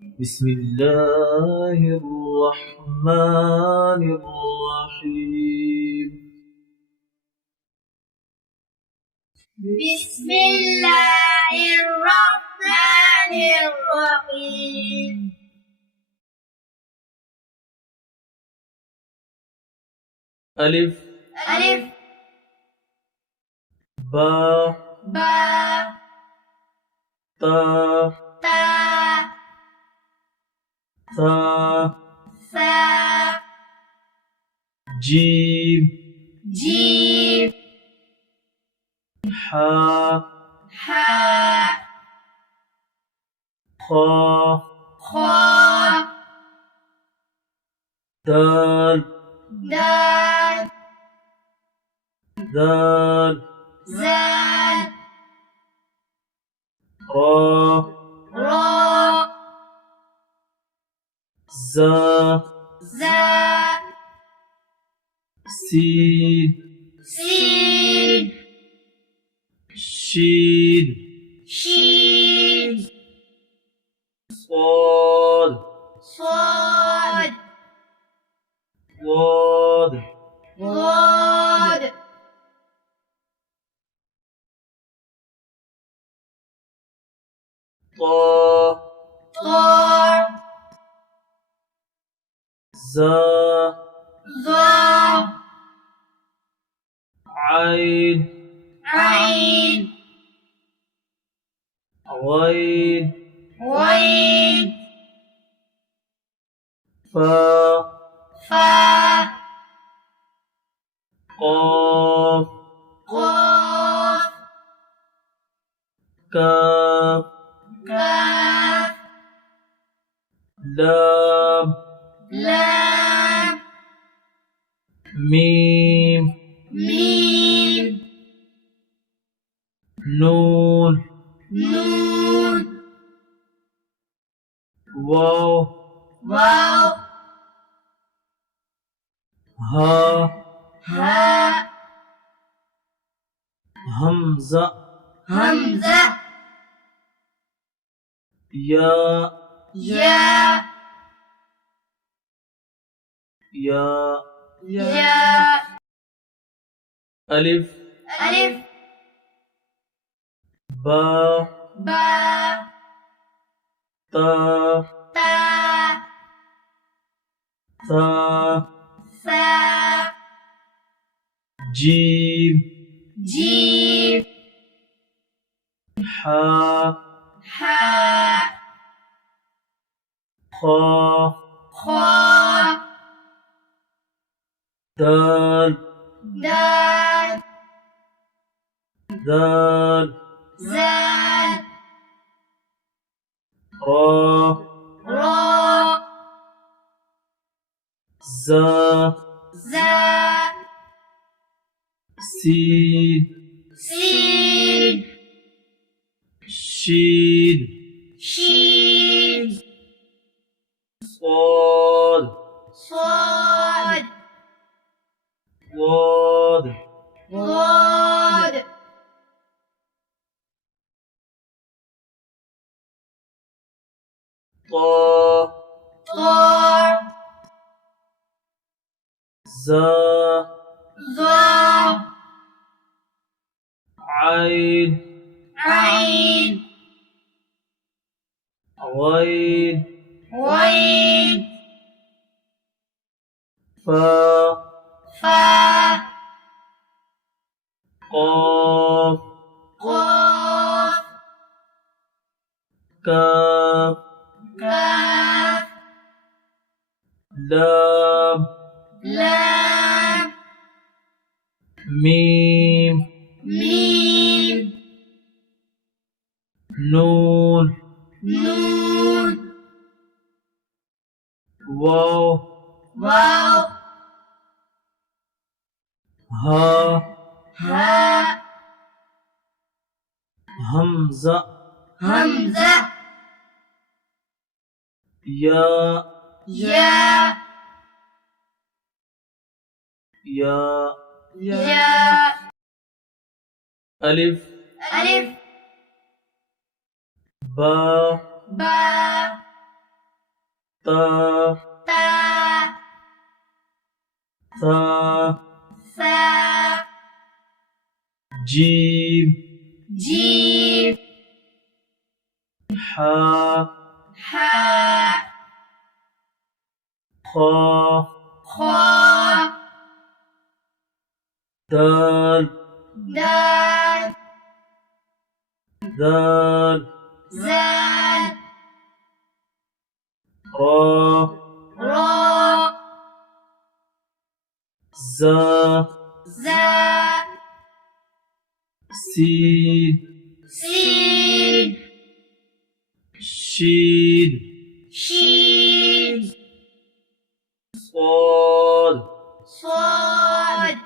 بسم الله الرحمن الرحيم. بسم الله الرحمن الرحيم. ألف ألف با با تا تا ثا ثا جيم جيم حا حا خا خا دال دال ذال زال را را زا زا سين سين شين شين صاد صاد ضاد ضاد طا طا زا ظا عين عين غين غين فا فا قاف قاف كاف كاف لام لام ميم ميم نون نون واو واو ها ها همزة همزة يا يا يا يا ألف ألف با با تا تا ثا ثا جيم جيم حا حا خا خا دال دال ذال زال را را زا زا سين سين شين شين صاد صاد ضاد ضاد طا طا زا ظا عين عين غين غين فا فا قاف قاف كاف كاف لام لام ميم ميم نون نون واو واو ها ها همزة همزة يا يا يا يا ألف ألف با با تا تا ثا ثا جيم جيم حا حا خا خا دال دال ذال زال را را زا زا سين سين شين شين صاد صاد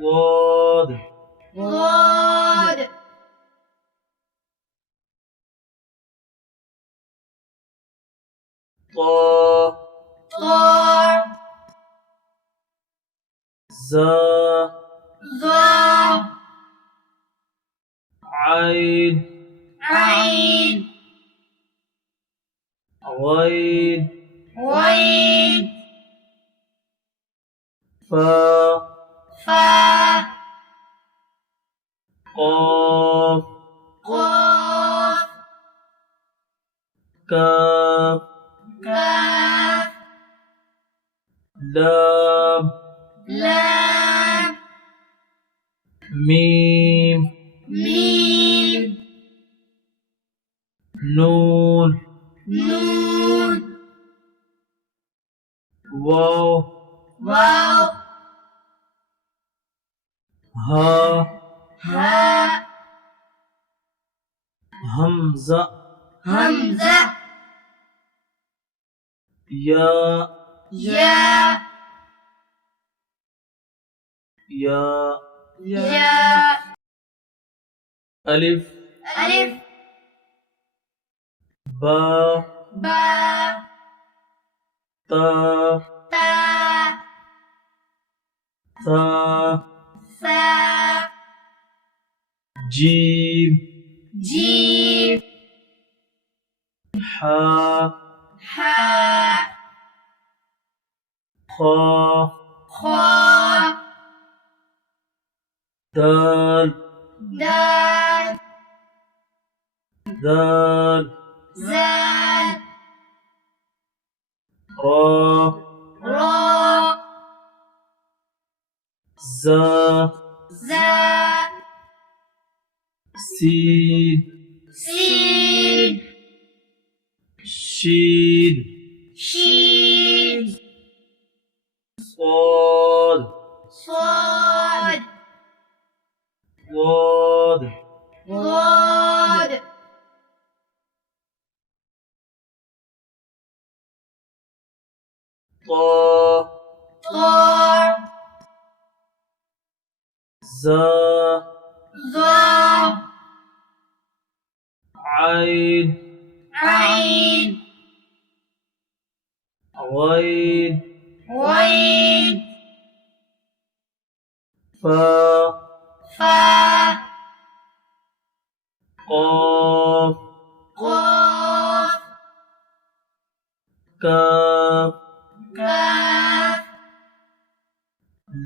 ضاد ضاد طا طا زا ظا عين عين غين غين فا فا قاف قاف كاف كاف لام لام ميم ميم نون نون واو واو ها ها همزة همزة يا يا يا يا ألف ألف با با تا تا ثا ثا جيم جيم حا حا خا خا دال دال ذال زال را را زا زا سين سين شين شين صاد صاد ضاد ضاد طا طا زا ظا عين عين غين غين فا فا قاف قاف كاف كاف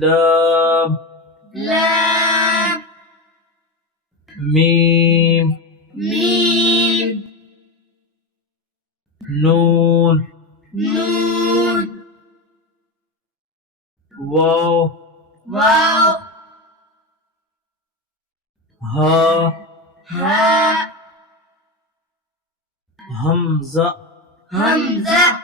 لام لام ميم ميم نون نون واو واو ها ها همزة همزة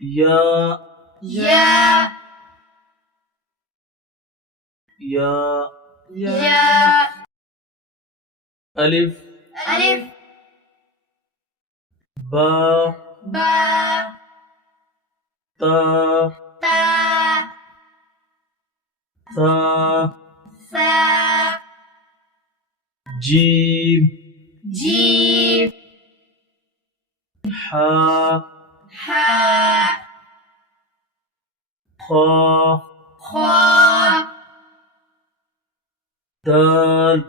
يا يا يا يا ألف ألف با با تا تا ثا ثا جيم جيم حا حا خا خا دال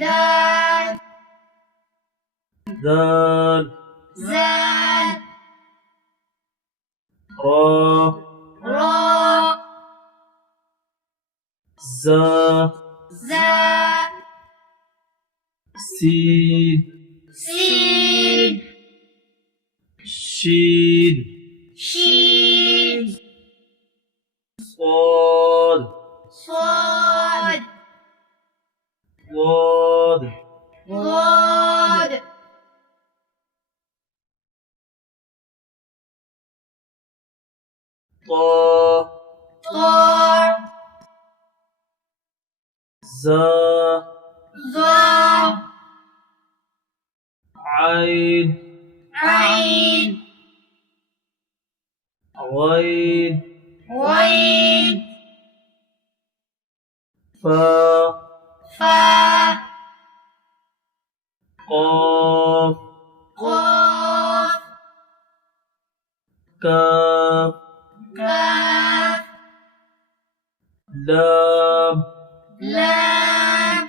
دال ذال زال را را زا زا سين سين شين شين صاد صاد ضاد ضاد طا طا زا ظا عين عين غين غين فا فا قاف قاف كاف كاف لام لام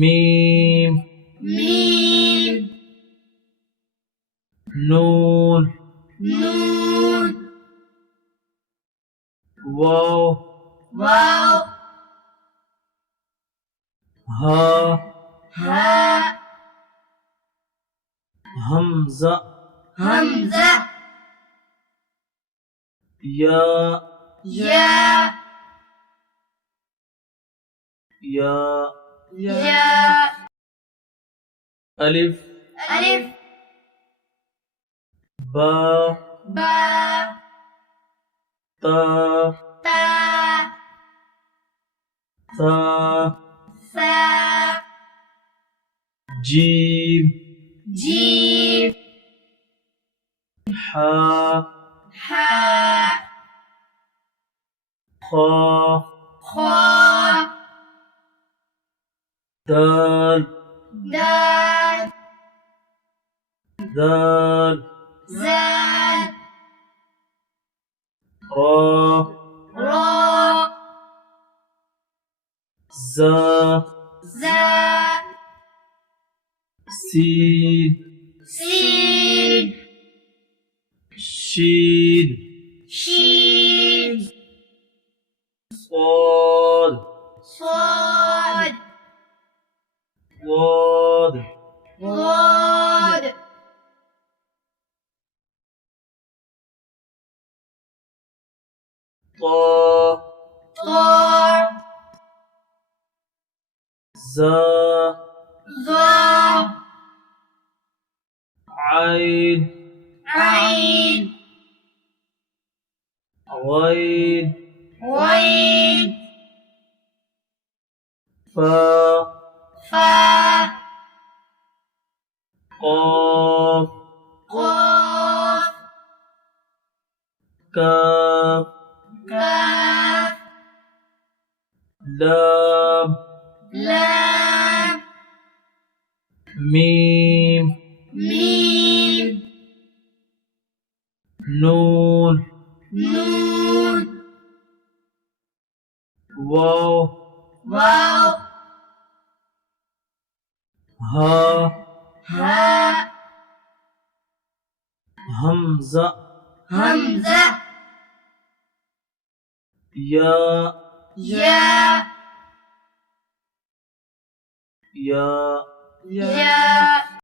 ميم ميم نون نون واو واو ها ها همزة همزة يا يا يا يا ألف ألف با با تا تا ثا ثا جيم جيم حا حا خا خا دال دال ذال زال را را زا زا سين سين شين شين صاد صاد ضاد ضاد طا طا زا ظا عين عين غين غين فا فا قاف قاف كاف كاف لام لام ميم ميم نون نون واو واو ها ها همزة همزة يا يا يا يا